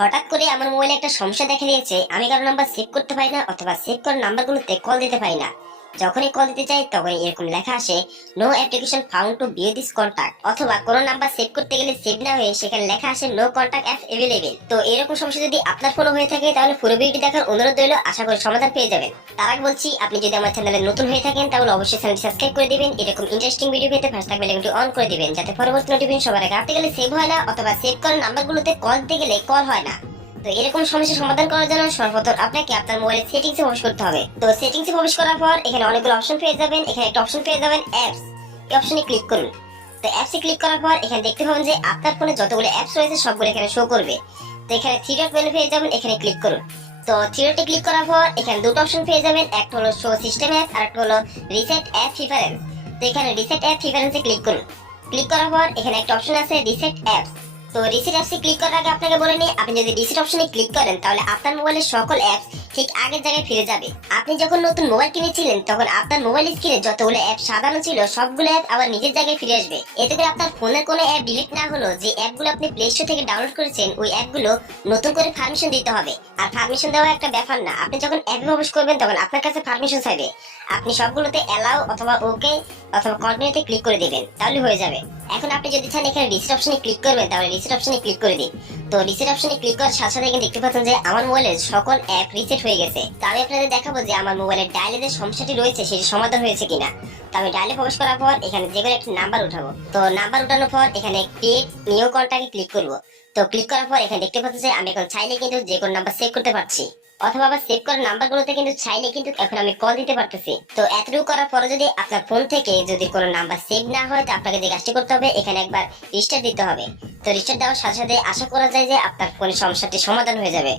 হঠাৎ করে আমার মোবাইলে একটা সমস্যা দেখা দিয়েছে, আমি কারও নাম্বার সেভ করতে পারি না অথবা সেভ করা নাম্বারগুলোতে কল দিতে পারি না। যখনই কল দিতে চাই, তখনই এরকম লেখা আসে no application found to view this contact অথবা কোনো নাম্বার সেভ করতে গেলে সেভ না হয়ে সেখানে লেখা আসে নো কন্টাক্ট অ্যাপ এভেলেবেল তো এরকম সমস্যা যদি আপনার ফোনে হয়ে থাকে, তাহলে পুরো ভিডিওটি দেখার অনুরোধ রইল, আশা করি সমাধান পেয়ে যাবেন। তার আগে বলছি, আপনি যদি আমার চ্যানেলে নতুন হয়ে থাকেন, তাহলে অবশ্যই চ্যানেলটি সাবস্ক্রাইব করে দিবেন, এরকম ইন্টারেস্টিং ভিডিও পেতে ফার্স্ট থাকবে লিঙ্কটি অন করে দিবেন, যাতে পরবর্তী নোটিফিকেশন সবার আগে আপনি গেলে সেভ হয় না, অথবা সেভ করা নাম্বারগুলোতে কল দিতে গেলে কল হয় না। তো এরকম সমস্যার সমাধান করার জন্য সর্বপ্রথম আপনাকে আপনার মোবাইলের সেটিংসে প্রবেশ করতে হবে। তো সেটিংসে প্রবেশ করার পর এখানে অনেকগুলো অপশন পেয়ে যাবেন, এখানে একটা অপশন পেয়ে যাবেন অ্যাপস এই অপশনে ক্লিক করুন। তো অ্যাপসে ক্লিক করার পর এখানে দেখতে পাবেন যে আপনার ফোনে যতগুলো অ্যাপস রয়েছে সবগুলো এখানে শো করবে। তো এখানে থ্রি ডট মেনু পেয়ে যাবেন, এখানে ক্লিক করুন। তো থ্রি ডটে ক্লিক করার পর এখানে দুটো অপশন পেয়ে যাবেন, একটা হলো শো সিস্টেম অ্যাপ আর একটা হলো রিসেট অ্যাপ প্রিফারেন্স তো এখানে রিসেট অ্যাপ প্রিফারেন্সে ক্লিক করুন। ক্লিক করার পর এখানে একটা অপশন আছে রিসেট অ্যাপস তো রিসেট অ্যাপসে ক্লিক করার আগে আপনাকে বলে নিই, আপনি যদি রিসেট অপশনে ক্লিক করেন, তাহলে আপনার মোবাইলের সকল অ্যাপস ঠিক আগের জায়গায় ফিরে যাবে। আপনি যখন নতুন মোবাইল কিনেছিলেন, তখন আপনার মোবাইল স্ক্রিনে যতগুলো অ্যাপ সাজানো ছিল, সবগুলো অ্যাপ আবার নিজের জায়গায় ফিরে আসবে। এতে করে আপনার ফোনের কোনো অ্যাপ ডিলিট না হলো যে অ্যাপগুলো আপনি প্লে স্টোর থেকে ডাউনলোড করেছেন, ওই অ্যাপগুলো নতুন করে পারমিশন দিতে হবে। আর পারমিশন দেওয়া একটা ব্যাপার না, আপনি যখন অ্যাপে প্রবেশ করবেন, তখন আপনার কাছে পারমিশন চাইবে। আপনি সবগুলোতে অ্যালাউ অথবা ওকে অথবা কন্টিনিউতে ক্লিক করে দিবেন, তাহলে হয়ে যাবে। এখন আপনি যদি চান এখানে রিসেট অপশনে ক্লিক করবেন, তাহলে রিসেট অপশনে ক্লিক করে দিন। তো রিসেট অপশনে ক্লিক করার সাথে সাথে কিন্তু দেখতে পাচ্ছেন যে আমার মোবাইলের সকল অ্যাপ রিসেট হয়ে গেছে। তো আমি আপনাদের দেখাবো যে আমার মোবাইলের ডায়ালে যে সমস্যাটি রয়েছে, সেটি সমাধান হয়েছে কিনা। তো আমি ডায়ালে প্রবেশ করার পর এখানে যে কোনো একটি নাম্বার উঠাবো। তো নাম্বার উঠানোর পর এখানে ক্রিয়েট নিউ কন্টাক্টে ক্লিক করব। তো ক্লিক করার পর এখানে দেখতে পাচ্ছেন যে আমি এখন চাইলে কিন্তু যে কোনো নাম্বার সেভ করতে পারছি। অথবা আবার সেভ করা নাম্বারগুলোতে কিন্তু চাইলে কিন্তু এখন আমি কল দিতে পারতেছি। তো এতটুকু করার পরে যদি আপনার ফোন থেকে যদি কোনো নাম্বার সেভ না হয়, তো আপনাকে যে কাজটি করতে হবে, এখানে একবার রিস্টার্ট দিতে হবে। তো রিস্টার্ট দেওয়ার সাথে সাথে আশা করা যায় যে আপনার ফোনের সমস্যাটি সমাধান হয়ে যাবে।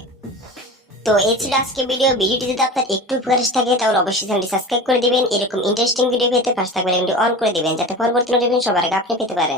তো এই ছিল আজকে ভিডিও ভিডিওটি যদি আপনার একটু উপকার থাকে, তাহলে অবশ্যই চ্যানেলটি সাবস্ক্রাইব করে দিবেন। এরকম ইন্টারেস্টিং ভিডিও পেতে পাশে থাকবেন অন করে দিবেন, যাতে পরবর্তী নোটিফিকেশন সবার আগে আপনি পেতে পারেন।